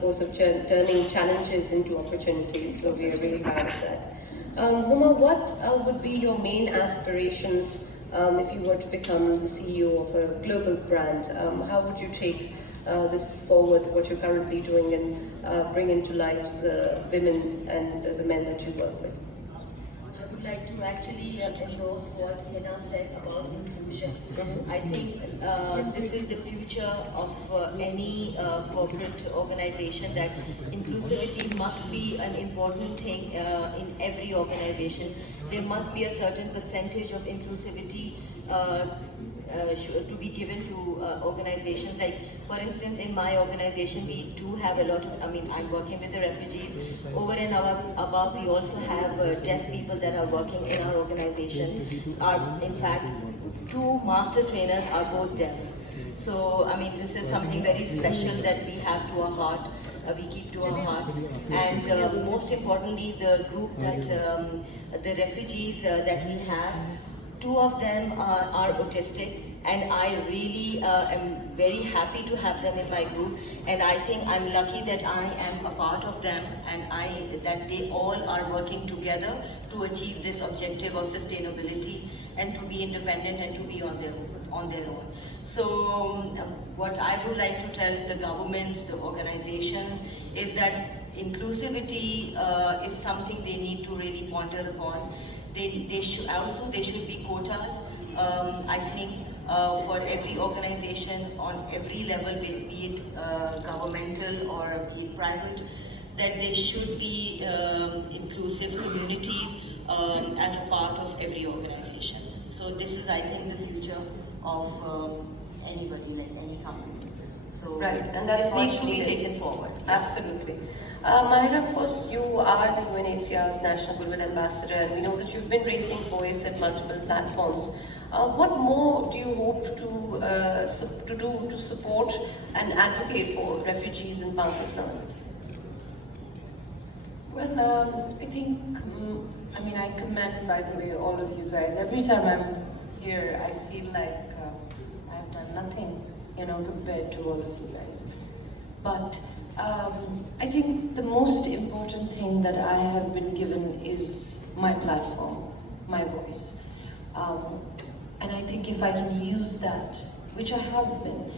of course, of turning challenges into opportunities. So we are really proud of that. Huma, what would be your main aspirations if you were to become the CEO of a global brand? How would you take this forward, what you're currently doing, and bring into light the women and the men that you work with? I would like to actually endorse what Hina said about inclusion. I think this is the future of any corporate organization, that inclusivity must be an important thing in every organization. There must be a certain percentage of inclusivity to be given to organizations. Like, for instance, in my organization, we do have a lot of, I'm working with the refugees. Over and above, we also have deaf people that are working in our organization. In fact, 2 master trainers are both deaf. So, this is something very special that we have to our heart. We keep to our hearts. And most importantly, the group that, the refugees that we have, 2 of them are autistic, and I really am very happy to have them in my group, and I think I'm lucky that I am a part of them, and that they all are working together to achieve this objective of sustainability and to be independent and to be on their own. So what I would like to tell the governments, the organizations, is that inclusivity is something they need to really ponder upon. They should be quotas. I think for every organization on every level, be it governmental or be it private, that there should be inclusive communities as a part of every organization. So this is, I think, the future of anybody, like any company. So right, and that's this needs to be taken forward. Absolutely. Mahira, of course, you are the UNHCR's National Goodwill Ambassador, and we know that you've been raising voice at multiple platforms. What more do you hope to do to support and advocate for refugees in Pakistan? Well, I think, I commend, by the way, all of you guys. Every time I'm here, I feel like I've done nothing, compared to all of you guys. But I think the most important thing that I have been given is my platform, my voice. And I think if I can use that, which I have been,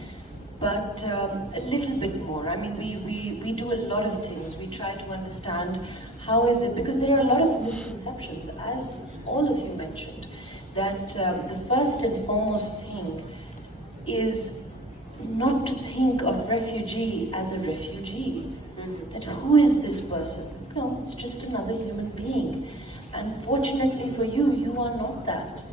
but a little bit more. We do a lot of things. We try to understand how is it, because there are a lot of misconceptions, as all of you mentioned, that the first and foremost thing is not to think of refugee as a refugee. That who is this person? No, it's just another human being. And fortunately for you, you are not that.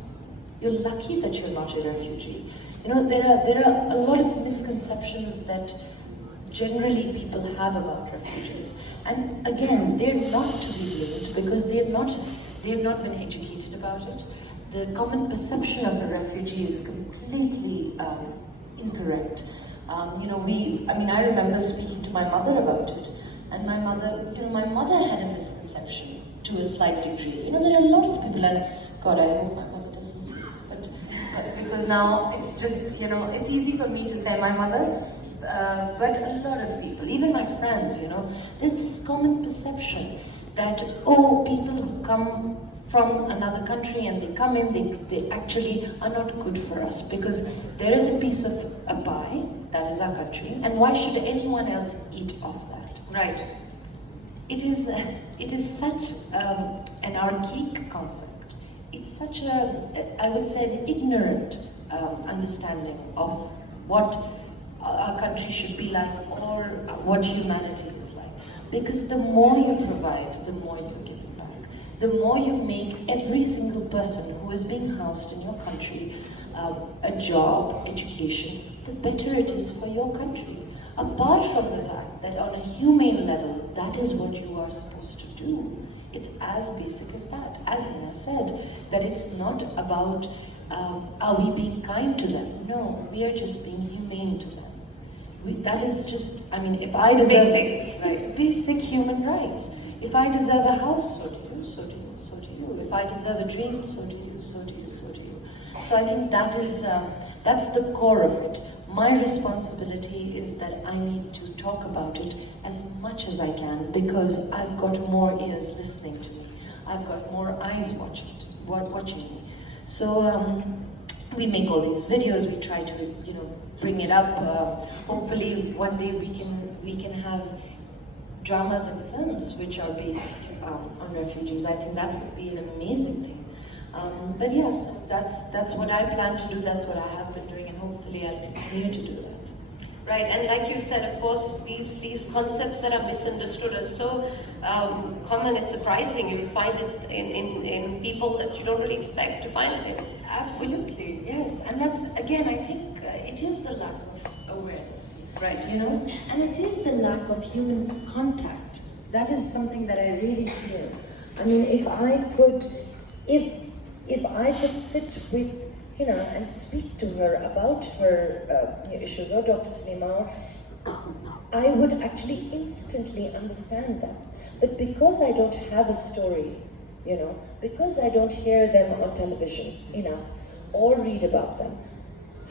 You're lucky that you're not a refugee. There are a lot of misconceptions that generally people have about refugees. And again, they're not to be blamed because they have not been educated about it. The common perception of a refugee is completely incorrect. I remember speaking to my mother about it, and my mother had a misconception to a slight degree. There are a lot of people, and God, I hope my mother doesn't see it, but because now it's just, it's easy for me to say my mother, but a lot of people, even my friends, there's this common perception that, people who come from another country and they come in, they actually are not good for us because there is a piece of a pie, that is our country, and why should anyone else eat off that? Right. It is such an archaic concept. It's such I would say, an ignorant understanding of what our country should be like or what humanity is like. Because the more you provide, the more you give back. The more you make every single person who is being housed in your country a job, education, the better it is for your country. Apart from the fact that on a humane level, that is what you are supposed to do. It's as basic as that. As Hina said, that it's not about are we being kind to them? No, we are just being humane to them. That is just, if I deserve it, it's basic human rights. If I deserve a house, so do you, so do you, so do you. If I deserve a dream, so do you, so do you, so do you. So I think that is, that's the core of it. My responsibility is that I need to talk about it as much as I can, because I've got more ears listening to me. I've got more eyes watching me. So we make all these videos, we try to, bring it up. Hopefully one day we can have dramas and films which are based on refugees. I think that would be an amazing thing. But yes, that's what I plan to do, that's what I have been doing, and hopefully I'll continue to do that. Right, and like you said, of course, these concepts that are misunderstood are so common, it's surprising. You find it in people that you don't really expect to find it in. Absolutely, yes. And that's, again, I think it is the lack of awareness. Right. And it is the lack of human contact. That is something that I really feel. I mean, if I could sit with, and speak to her about her issues, or Dr. Salima, I would actually instantly understand them. But because I don't have a story, because I don't hear them on television enough or read about them,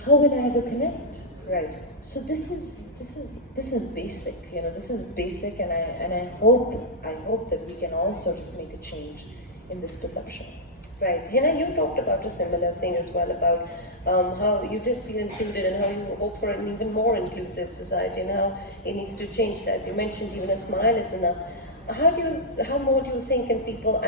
how will I ever connect? Right. So this is basic. This is basic, and I hope that we can all sort of make a change in this perception. Right. Hina, you talked about a similar thing as well, about how you did feel included and how you hope for an even more inclusive society and how it needs to change. As you mentioned, even a smile is enough. How more do you think can people